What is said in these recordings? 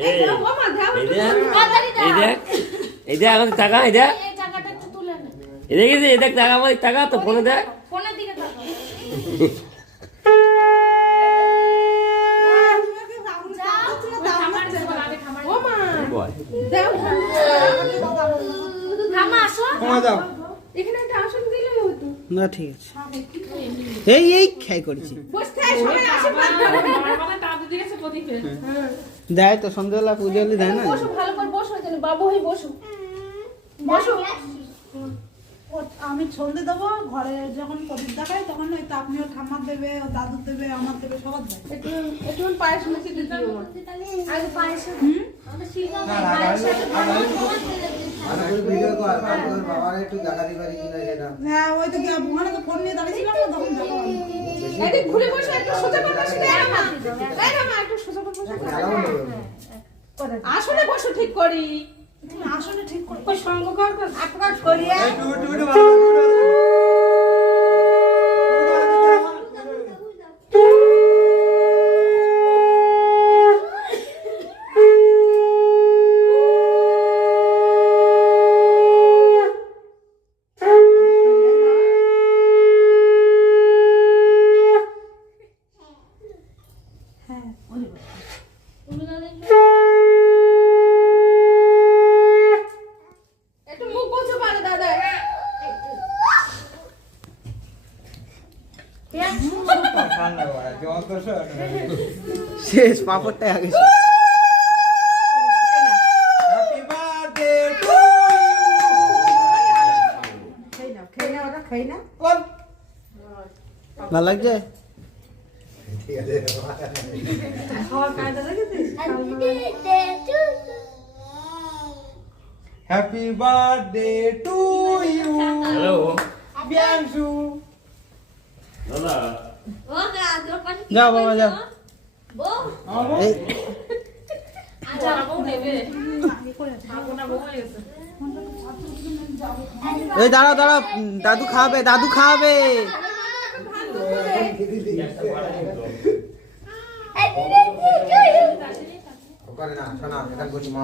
এই দেখ এই দেখ এখন টাকা এই দেখ এই দেখিস এই দেখ টাকা আমার টাকা তো ফোনে দেখ ফোনের দিকে তাকাও না ঠিক আছে এই এই খাই করেছি দেয় তো সন্ধ্যাবেলা পুজো হলে দেয় না বসো ভালো করে বসো এখানে বাবু হয়ে বসো বসো আমি সন্ধে দেবো ঘরে যখন প্রদীপ দেখাই তখন ওই তো আপনিও ঠাম্মার দেবে ও দাদু দেবে আমার দেবে সবার দেবে একটু পায়েস মিশিয়ে দিতে আগে পায়েস হ্যাঁ ওই তো ওখানে তো ফোন নিয়ে দাঁড়িয়েছিলাম না তখন দেখাবো একটু ঘুরে বসো একটু সোজা করে বসো এই না একটু সোজা করে বসো আসলে বসো ঠিক করি তুমি আসলে ঠিক করে সঙ্গ কর আপনার করিয়া একটু মুখ বলছো পারো দাদা শেষ পাপড়টাই আগে শেষ। ভালো লাগছে happy birthday to you hello Biyangshu দাদা যাও বাবা যাও এই এই দাঁড়াও দাঁড়াও দাদু খাবে দাদু খাবে ওখানে না শোনা এখানে বসে মা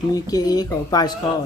তুমি কে খাও পায়েস খাও